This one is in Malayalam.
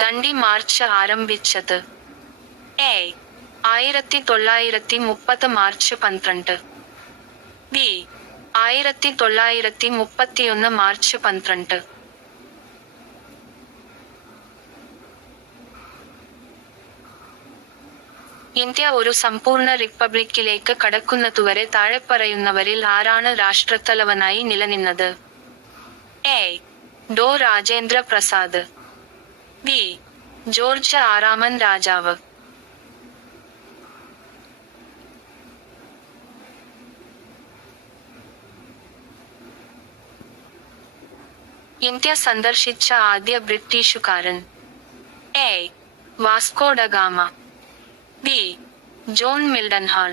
ദണ്ഡി മാർച്ച് ആരംഭിച്ചത്? A 1930 March 12. B 1931 March 12. India ഒരു സമ്പൂർണ്ണ റിപ്പബ്ലിക്കിലേക്ക് കടക്കുന്നതുവരെ താഴെപ്പറയുന്നവരിൽ ആരാണ് രാഷ്ട്രത്തലവനായി നിലനിന്നത്? എ ഡോ രാജേന്ദ്ര പ്രസാദ്. ബി ജോർജ് ആറാമൻ രാജാവ്. ഇന്ത്യ സന്ദർശിച്ച ആദ്യ ബ്രിട്ടീഷുകാരൻ? A Vasco da Gama. B John മിൽഡൻഹാൾ.